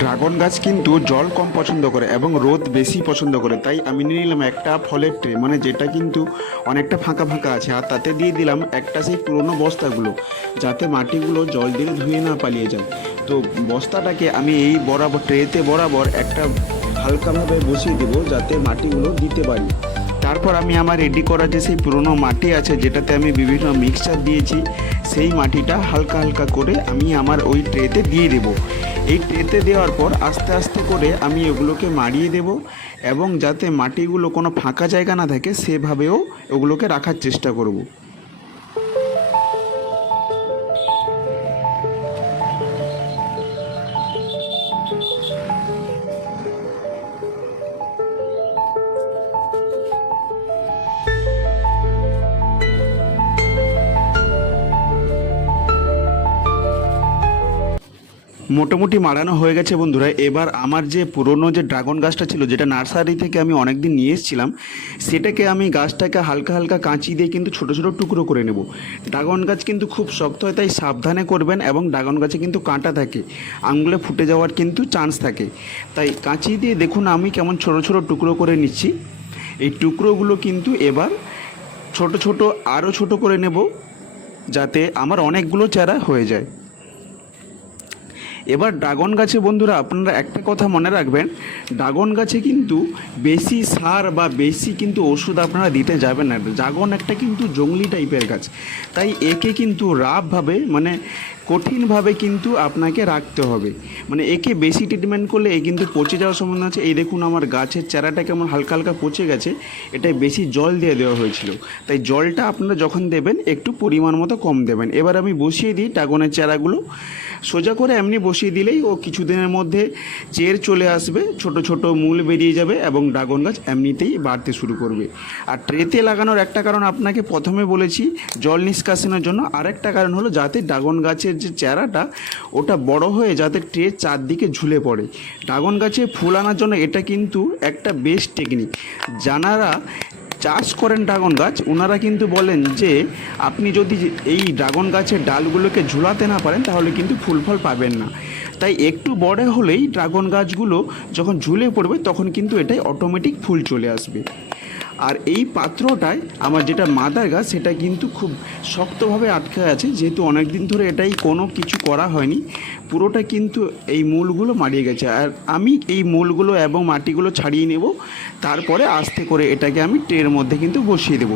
Dragon গাছ কিন্তু জল কম পছন্দ করে এবং রোদ বেশি পছন্দ করে। তাই আমি নিয়ে নিলাম একটা ফলের ট্রে মানে যেটা কিন্তু অনেকটা ফাঁকা ফাঁকা আছে। আর তাতে দিয়ে দিলাম একটা সেই পুরনো বস্তাগুলো, যাতে মাটিগুলো জল দিলে ধুয়ে না পালিয়ে যায়। তো বস্তাটাকে আমি এই বরাবর, ট্রেতে বরাবর একটা হালকাভাবে বসিয়ে দেবো, যাতে মাটিগুলো দিতে পারি। তারপর আমি আমার রেডি করা যে সেই পুরনো মাটি আছে, যেটাতে আমি বিভিন্ন মিক্সচার দিয়েছি, সেই মাটিটা হালকা হালকা করে আমি আমার ওই ট্রেতে দিয়ে দেব। এই ট্রেতে দেওয়ার পর আস্তে আস্তে করে আমি এগুলোকে মাড়িয়ে দেব এবং যাতে মাটিগুলো কোনো ফাঁকা জায়গা না থাকে, সেভাবেও ওগুলোকে রাখার চেষ্টা করব। মোটামুটি মারানো হয়ে গেছে বন্ধুরা। এবার আমার যে পুরনো যে ড্রাগন গাছটা ছিল, যেটা নার্সারি থেকে আমি অনেক দিন নিয়ে এসেছিলাম, সেটাকে আমি গাছটাকে হালকা হালকা কাঁচি দিয়ে কিন্তু ছোটো ছোটো টুকরো করে নেব। ড্রাগন গাছ কিন্তু খুব শক্ত হয়, তাই সাবধানে করবেন এবং ড্রাগন গাছে কিন্তু কাঁটা থাকে। আঙুলে ফুটে যাওয়ার কিন্তু চান্স থাকে। তাই কাঁচি দিয়ে দেখুন আমি কেমন ছোটো ছোটো টুকরো করে নিচ্ছি। এই টুকরোগুলো কিন্তু এবার ছোট ছোট আরও ছোট করে নেব, যাতে আমার অনেকগুলো চারা হয়ে যায়। এবার ড্রাগন গাছে বন্ধুরা আপনারা একটা কথা মনে রাখবেন, ড্রাগন গাছে কিন্তু বেশি সার বা বেশি কিন্তু ওষুধ আপনারা দিতে যাবেন না। ড্রাগন একটা কিন্তু জঙ্গলি টাইপের গাছ। তাই একে কিন্তু রাফভাবে মানে কঠিনভাবে কিন্তু আপনাকে রাখতে হবে। মানে একে বেশি ট্রিটমেন্ট করলে এ কিন্তু পচে যাওয়ার সম্ভাবনা আছে। এই দেখুন আমার গাছের চারাটা কেমন হালকা হালকা পচে গেছে এটাই বেশি জল দিয়ে দেওয়া হয়েছিল। তাই জলটা আপনারা যখন দেবেন, একটু পরিমাণ মতো কম দেবেন। এবার আমি বসিয়ে দিই ড্রাগনের চারাগুলো। সোজা করে এমনি বসিয়ে দিলেই ও কিছুদিনের মধ্যে চের চলে আসবে, ছোট ছোট মূল বেরিয়ে যাবে এবং ড্রাগন গাছ এমনিতেই বাড়তে শুরু করবে। আর ট্রেতে লাগানোর একটা কারণ আপনাকে প্রথমে বলেছি, জল নিষ্কাশনের জন্য। আরেকটা কারণ হলো যাতে ড্রাগন গাছের যে চারাটা ওটা বড় হয়ে যাতে ট্রে চারদিকে ঝুলে পড়ে। ড্রাগন গাছে ফুল আনার জন্য এটা কিন্তু একটা বেস্ট টেকনিক যারা চাষ করেন ড্রাগন গাছ ওনারা কিন্তু বলেন যে, আপনি যদি এই ড্রাগন গাছের ডালগুলোকে ঝুলাতে না পারেন, তাহলে কিন্তু ফুল ফল পাবেন না। তাই একটু বড় হলেই ড্রাগন গাছগুলো যখন ঝুলে পড়বে, তখন কিন্তু এটাই অটোমেটিক ফুল চলে আসবে। আর এই পাত্রটায় আমার যেটা মাদার গাছ, সেটা কিন্তু খুব শক্তভাবে আটকে আছে। যেহেতু অনেক দিন ধরে এটাই কোনো কিছু করা হয়নি, পুরোটা কিন্তু এই মূলগুলো মারিয়ে গেছে। আর আমি এই মূলগুলো এবং মাটিগুলো ছাড়িয়ে নেব, তারপরে আস্তে করে এটাকে আমি ট্রের মধ্যে কিন্তু বসিয়ে দেব।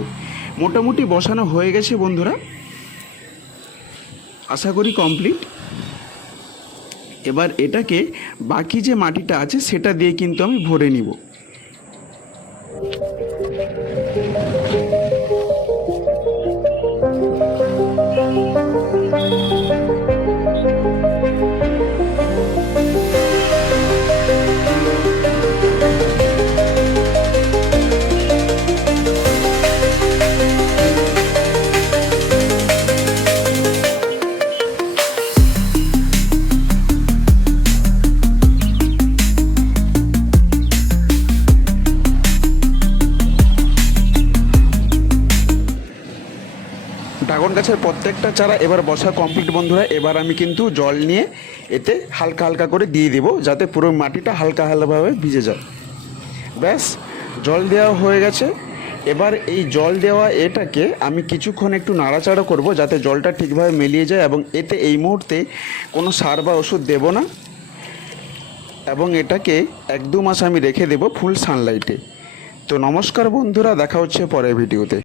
মোটামুটি বসানো হয়ে গেছে বন্ধুরা। আশা করি কমপ্লিট। এবার এটাকে বাকি যে মাটিটা আছে, সেটা দিয়ে কিন্তু আমি ভরে নিব। Thank you. ড্রাগন গাছের প্রত্যেকটা চারা এবার বসা কমপ্লিট বন্ধুরা, এবার আমি কিন্তু জল নিয়ে এতে হালকা হালকা করে দিয়ে দেবো যাতে পুরো মাটিটা হালকা হালকাভাবে ভিজে যায়। ব্যাস, জল দেওয়া হয়ে গেছে। এবার এই জল দেওয়া এটাকে আমি কিছুক্ষণ একটু নাড়াচাড়া করব যাতে জলটা ঠিকভাবে মিলিয়ে যায় এবং এতে এই মুহূর্তে কোনো সার বা ওষুধ দেবো না। এবং এটাকে এক দু মাস আমি রেখে দেবো ফুল সানলাইটে তো নমস্কার বন্ধুরা, দেখা হচ্ছে পরের ভিডিওতে।